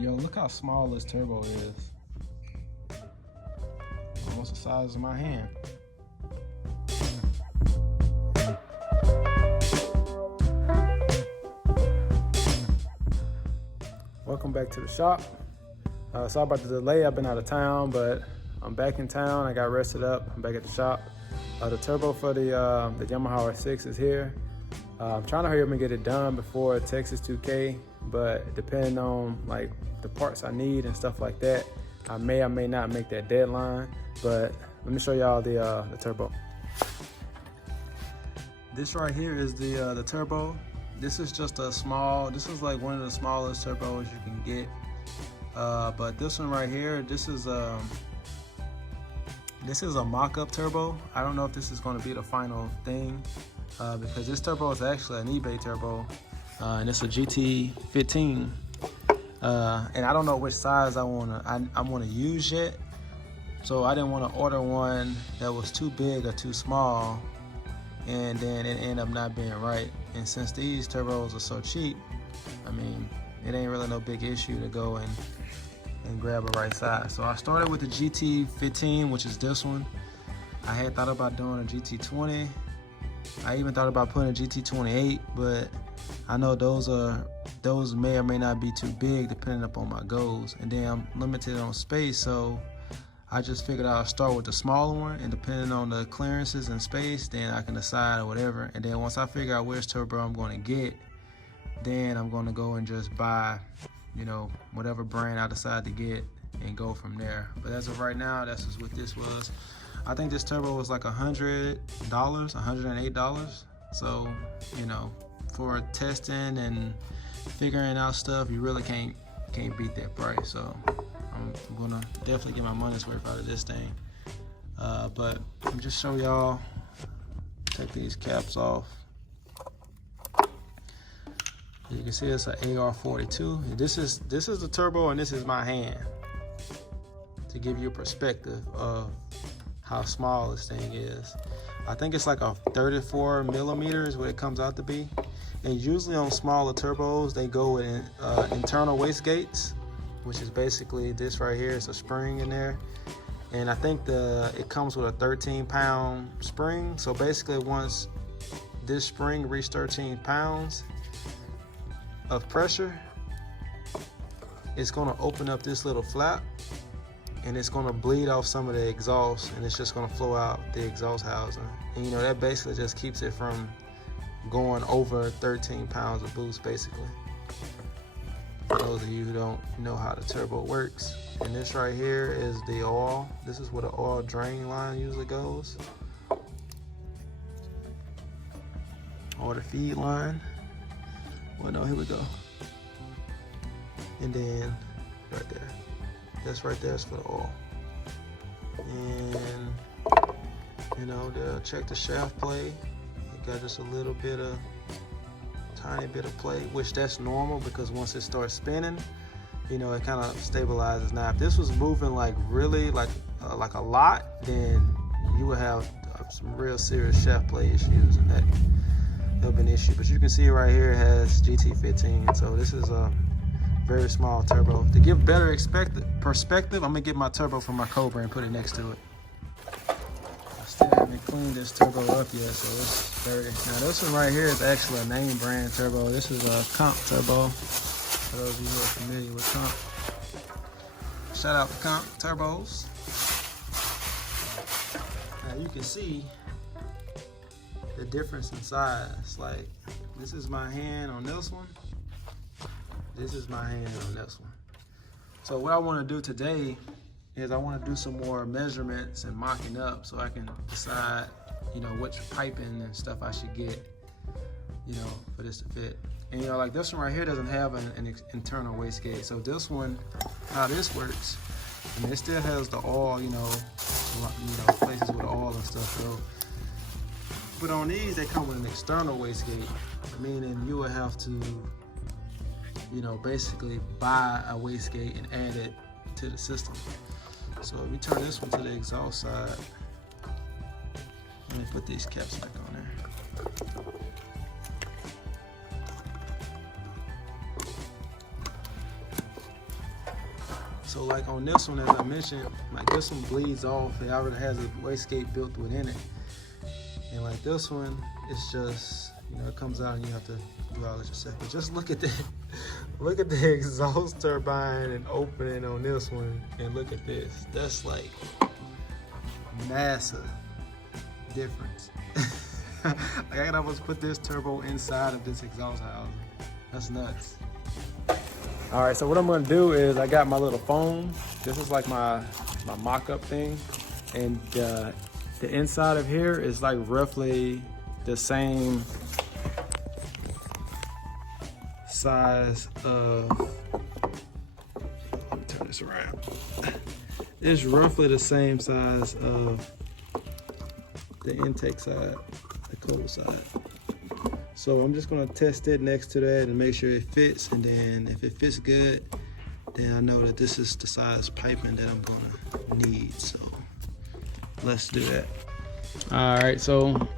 Yo, look how small this turbo is. Almost the size of my hand. Welcome back to the shop. Sorry about the delay. I've been out of town, but I'm back in town. I got rested up. I'm back at the shop. The turbo for the Yamaha R6 is here. I'm trying to hurry up and get it done before Texas 2K, but depending on like the parts I need and stuff like that, I may or may not make that deadline. But let me show y'all the turbo. This right here is the turbo. This is just a small, this is like one of the smallest turbos you can get. But this one right here, this is a mock-up turbo. I don't know if this is going to be the final thing because this turbo is actually an eBay turbo, and it's a GT15. And I don't know which size I wanna use yet. So I didn't want to order one that was too big or too small, and then it ended up not being right. And since these turbos are so cheap, I mean, it ain't really no big issue to go and grab a right size. So I started with the GT15, which is this one. I had thought about doing a GT20. I even thought about putting a GT28, but I know those may or may not be too big depending upon my goals. And then I'm limited on space, so I just figured I'll start with the smaller one, and depending on the clearances and space, then I can decide or whatever. And then once I figure out which turbo I'm going to get, then I'm going to go and just buy, you know, whatever brand I decide to get and go from there. But as of right now, that's just what this was. I think this turbo was like $100, $108. So, you know, for testing and figuring out stuff, you really can't beat that price. So I'm gonna definitely get my money's worth out of this thing. But let me just show y'all, take these caps off. You can see it's an AR42. This is the turbo, and this is my hand, to give you a perspective of how small this thing is. I think it's like a 34 millimeters what it comes out to be. And usually on smaller turbos, they go with internal wastegates, which is basically this right here. It's a spring in there. And I think it comes with a 13-pound spring. So basically once this spring reaches 13 pounds of pressure, it's gonna open up this little flap, and it's gonna bleed off some of the exhaust, and it's just gonna flow out the exhaust housing. And you know, that basically just keeps it from going over 13 pounds of boost, basically. For those of you who don't know how the turbo works. And this right here is the oil. This is where the oil drain line usually goes, or the feed line. Well, no, here we go. And then right there, that's right there is for the oil. And you know, they'll check the shaft play. It got just a little bit of, tiny bit of play, which that's normal because once it starts spinning, you know, it kind of stabilizes. Now, if this was moving like really like a lot, then you would have some real serious shaft play issues, and that'll be an issue. But you can see right here it has GT15, so this is a very small turbo. To give better perspective, I'm gonna get my turbo from my Cobra and put it next to it. I still haven't cleaned this turbo up yet, so it's dirty. Now this one right here is actually a name brand turbo. This is a Comp turbo, for those of you who are familiar with Comp. Shout out to Comp turbos. Now you can see the difference in size. Like, this is my hand on this one. This is my hand on this one. So what I want to do today is I want to do some more measurements and mocking up so I can decide, you know, which piping and stuff I should get, you know, for this to fit. And you know, like this one right here doesn't have an internal wastegate. So this one, how this works, I mean, it still has the oil, you know, places with oil and stuff. So, but on these, they come with an external wastegate, meaning you would have to, you know, basically buy a wastegate and add it to the system. So if we turn this one to the exhaust side, let me put these caps back on there. So like on this one, as I mentioned, like this one bleeds off. It already has a wastegate built within it. And like this one, it's just, you know, it comes out and you have to do all this yourself. But just look at that. Look at the exhaust turbine and opening on this one, and look at this. That's like massive difference. Like I can almost put this turbo inside of this exhaust housing. That's nuts. All right, so what I'm gonna do is I got my little foam. This is like my mock-up thing. And the inside of here is like roughly the same size of, let me turn this around. It's roughly the same size of the intake side, the cold side. So I'm just gonna test it next to that and make sure it fits, and then if it fits good, then I know that this is the size piping that I'm gonna need. So let's do that. All right, so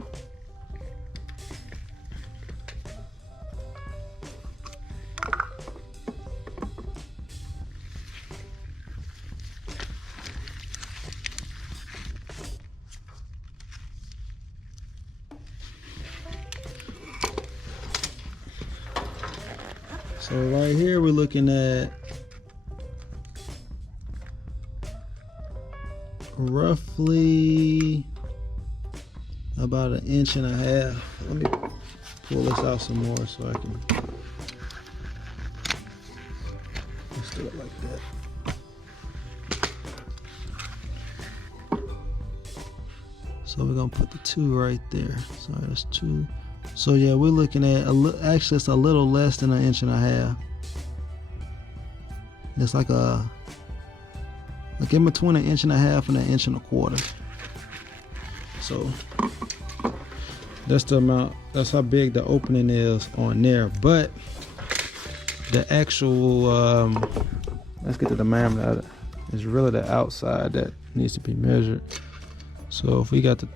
right here we're looking at roughly about 1.5 inches. Let me pull this out some more so I can, let's do it like that. So we're gonna put the 2 right there. So that's 2. So yeah, we're looking at actually it's a little less than 1.5 inches. It's like in between 1.5 inches and 1.25 inches. So that's the amount, that's how big the opening is on there. But the actual, let's get to the diameter. It's really the outside that needs to be measured. So if we got the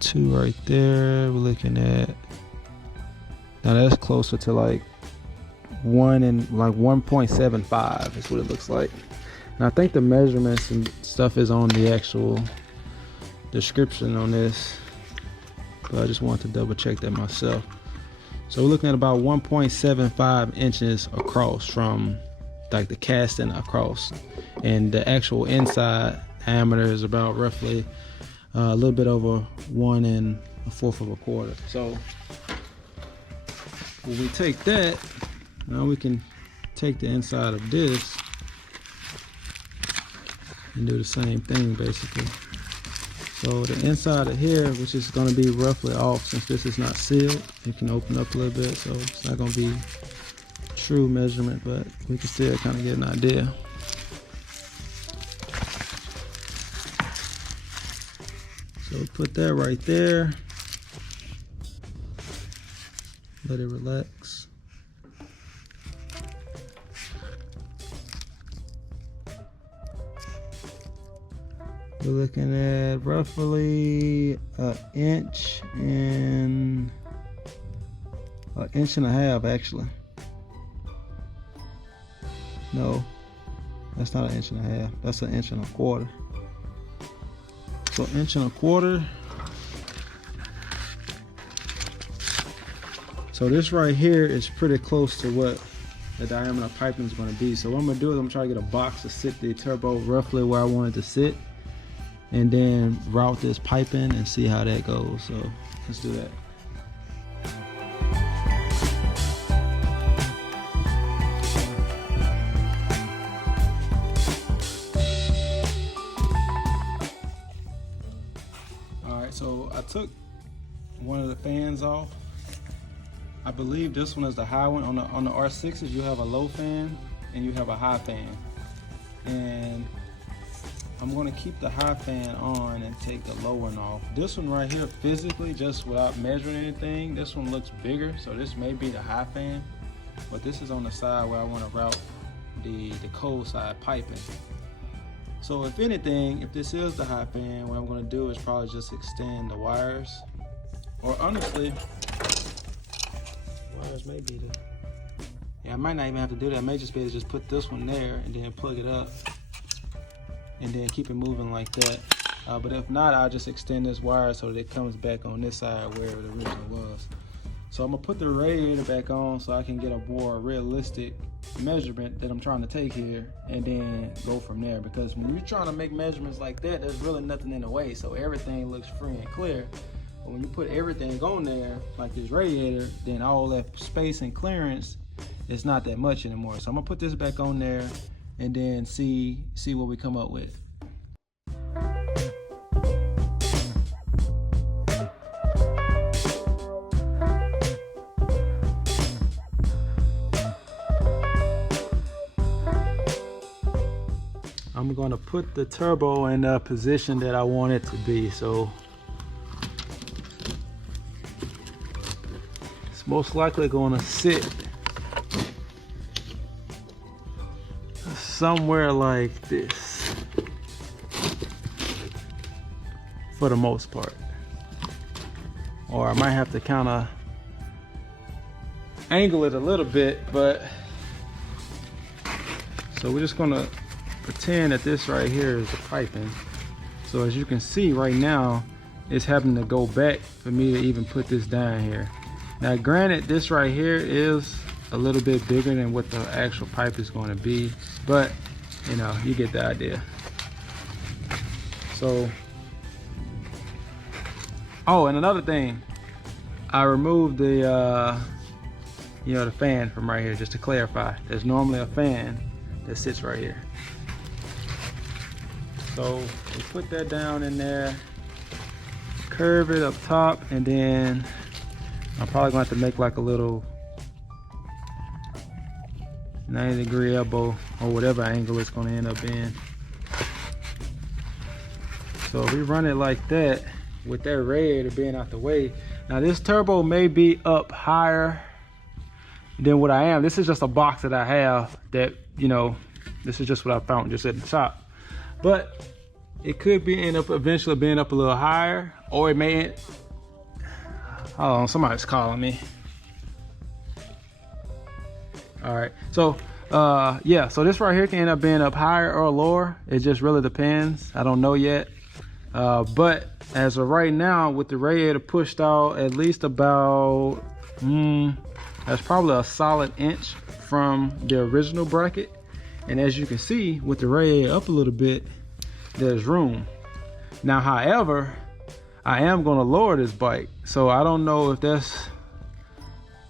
2 right there, we're looking at, now that's closer to like 1.75 is what it looks like. And I think the measurements and stuff is on the actual description on this, but I just wanted to double check that myself. So we're looking at about 1.75 inches across from like the casting across, and the actual inside diameter is about roughly a little bit over 1 1/4. So when we take that, now we can take the inside of this and do the same thing basically. So the inside of here, which is going to be roughly off since this is not sealed, it can open up a little bit, so it's not going to be true measurement, but we can still kind of get an idea. So put that right there. Let it relax. We're looking at roughly 1.5 inches and 1.5 inches actually. No, that's not 1.5 inches. That's 1.25 inches. So 1.25 inches. So this right here is pretty close to what the diameter of piping is going to be. So what I'm going to do is I'm going to try to get a box to sit the turbo roughly where I want it to sit, and then route this piping and see how that goes. So let's do that. So I took one of the fans off. I believe this one is the high one. On the R6s, you have a low fan and you have a high fan. And I'm gonna keep the high fan on and take the low one off. This one right here, physically, just without measuring anything, this one looks bigger. So this may be the high fan, but this is on the side where I wanna route the cold side piping. So if anything, if this is the high fan, what I'm going to do is probably just extend the wires. Or honestly, wires may be Yeah, I might not even have to do that. I may just be able to just put this one there and then plug it up and then keep it moving like that. But if not, I'll just extend this wire so that it comes back on this side where it originally was. So I'm gonna put the radiator back on so I can get a more realistic measurement that I'm trying to take here, and then go from there. Because when you're trying to make measurements like that, there's really nothing in the way, so everything looks free and clear. But when you put everything on there, like this radiator, then all that space and clearance is not that much anymore. So I'm gonna put this back on there and then see what we come up with. I'm going to put the turbo in the position that I want it to be. So it's most likely going to sit somewhere like this for the most part. Or I might have to kind of angle it a little bit, but so we're just going to pretend that this right here is the piping. So as you can see right now, it's having to go back for me to even put this down here. Now granted, this right here is a little bit bigger than what the actual pipe is going to be, but you know, you get the idea. So, oh, and another thing, I removed the you know, the fan from right here, just to clarify. There's normally a fan that sits right here. So we put that down in there, curve it up top, and then I'm probably going to have to make like a little 90-degree elbow or whatever angle it's going to end up in. So if we run it like that with that radiator being out the way. Now this turbo may be up higher than what I am. This is just a box that I have that, you know, this is just what I found just at the top. But it could be end up eventually being up a little higher, or it may, hold on, somebody's calling me. All right, so yeah, so this right here can end up being up higher or lower. It just really depends. I don't know yet. But as of right now, with the radiator pushed out at least about, that's probably a solid inch from the original bracket. And as you can see, with the radiator up a little bit, there's room. Now, however, I am gonna lower this bike. So I don't know if that's,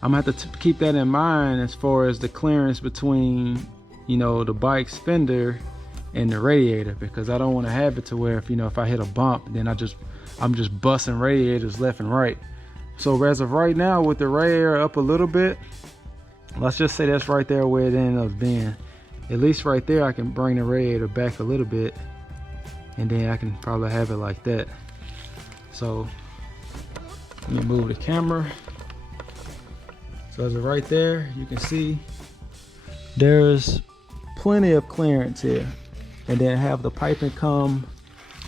I'm gonna have to keep that in mind as far as the clearance between, you know, the bike's fender and the radiator, because I don't want to have it to where if, you know, if I hit a bump, then I'm just busting radiators left and right. So as of right now, with the radiator up a little bit, let's just say that's right there where it ended up being. At least right there, I can bring the radiator back a little bit, and then I can probably have it like that. So let me move the camera. So as of right there, you can see there's plenty of clearance here. And then have the piping come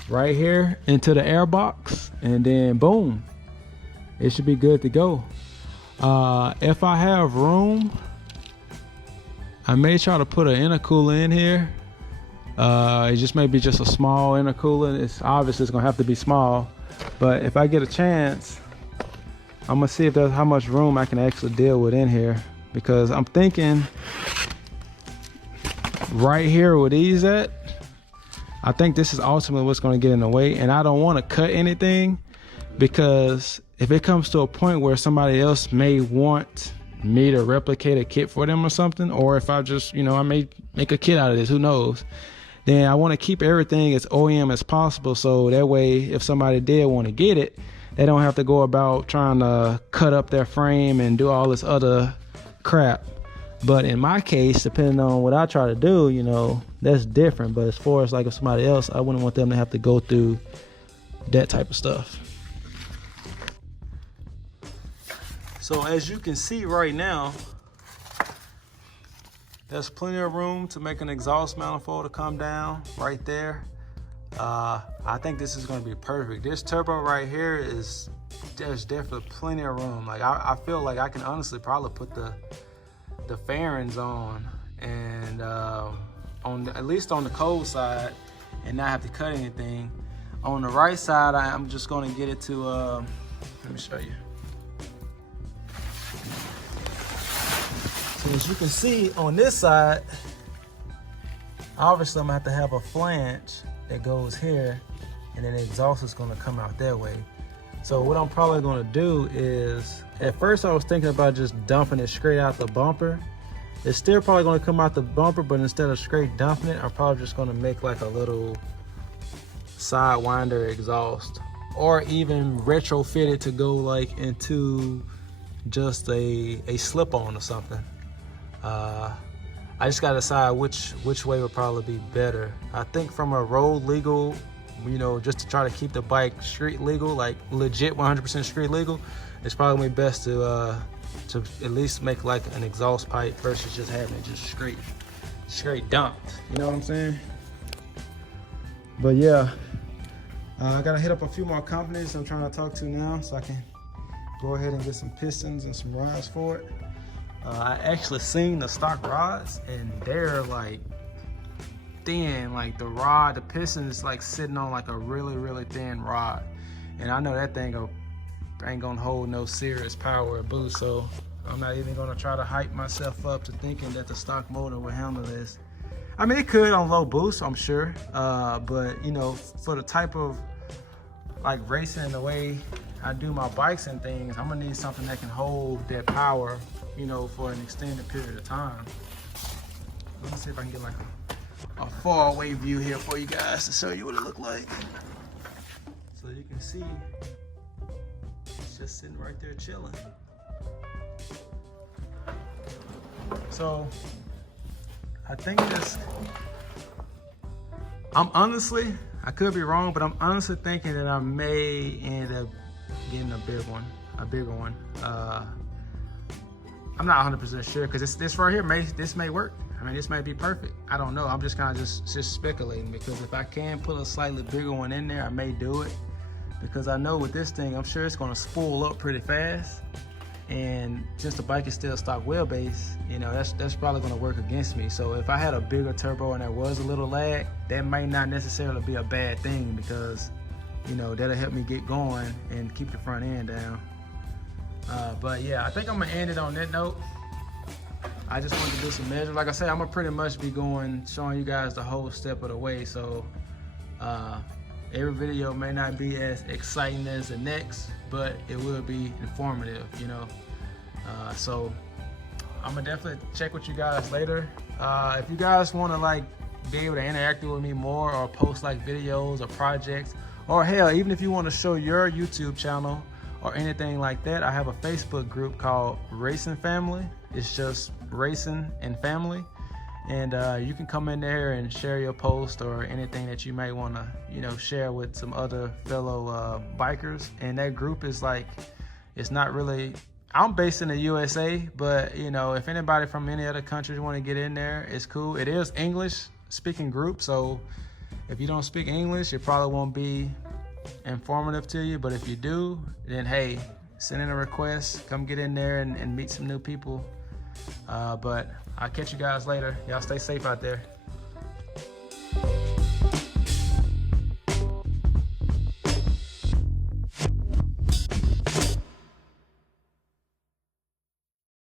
right here into the air box, and then boom, it should be good to go. If I have room, I may try to put an intercooler in here. It just may be just a small intercooler. It's obviously it's gonna have to be small, but if I get a chance, I'm gonna see if there's how much room I can actually deal with in here, because I'm thinking right here where these at, I think this is ultimately what's going to get in the way. And I don't want to cut anything, because if it comes to a point where somebody else may want me to replicate a kit for them or something, or if I just, you know, I may make a kit out of this, who knows, then I want to keep everything as OEM as possible, so that way if somebody did want to get it, they don't have to go about trying to cut up their frame and do all this other crap. But in my case, depending on what I try to do, you know, that's different. But as far as like if somebody else, I wouldn't want them to have to go through that type of stuff. So as you can see right now, there's plenty of room to make an exhaust manifold to come down right there. I think this is going to be perfect. This turbo right here there's definitely plenty of room. Like I feel like I can honestly probably put the the fairings on, and at least on the cold side, and not have to cut anything. On the right side, I'm just gonna get it to, let me show you. So as you can see on this side, obviously I'm gonna have to have a flange that goes here, and then the exhaust is gonna come out that way. So what I'm probably gonna do is, at first I was thinking about just dumping it straight out the bumper. It's still probably gonna come out the bumper, but instead of straight dumping it, I'm probably just gonna make like a little sidewinder exhaust, or even retrofit it to go like into just a slip-on or something. I just gotta decide which way would probably be better. I think from a road legal, you know, just to try to keep the bike street legal, like legit 100% street legal, it's probably best to at least make like an exhaust pipe versus just having it just straight dumped. You know what I'm saying? But yeah, I gotta hit up a few more companies I'm trying to talk to now, so I can go ahead and get some pistons and some rods for it. I actually seen the stock rods, and they're like thin, like the piston is like sitting on like a really thin rod, and I know that thing ain't gonna hold no serious power or boost, so I'm not even gonna try to hype myself up to thinking that the stock motor will handle this. I mean, it could on low boost, I'm sure, but you know, for the type of like racing and the way I do my bikes and things, I'm gonna need something that can hold that power, you know, for an extended period of time. Let me see if I can get like a far away view here for you guys to show you what it looked like. So you can see it's just sitting right there chilling. So I think I'm honestly, I could be wrong, but I'm honestly thinking that I may end up getting a bigger one. I'm not 100% sure, because this right here this may work. I mean, this may be perfect. I don't know. I'm just kind of just speculating, because if I can put a slightly bigger one in there, I may do it, because I know with this thing, I'm sure it's going to spool up pretty fast. And since the bike is still stock wheelbase, you know, that's probably going to work against me. So if I had a bigger turbo and there was a little lag, that might not necessarily be a bad thing, because, you know, that'll help me get going and keep the front end down. But yeah, I think I'm gonna end it on that note. I just wanted to do some measures. Like I said, I'm gonna pretty much be showing you guys the whole step of the way. So every video may not be as exciting as the next, but it will be informative, you know. So I'm gonna definitely check with you guys later. If you guys wanna like be able to interact with me more, or post like videos or projects, or hell, even if you wanna show your YouTube channel or anything like that, I have a Facebook group called Racing Family. It's just Racing and Family. And you can come in there and share your post or anything that you may want to, you know, share with some other fellow bikers. And that group is like, it's not really, I'm based in the USA, but you know, if anybody from any other countries want to get in there, it's cool. It is English speaking group, so if you don't speak English, it probably won't be informative to you, but if you do, then hey, send in a request, come get in there and meet some new people. But I'll catch you guys later. Y'all stay safe out there.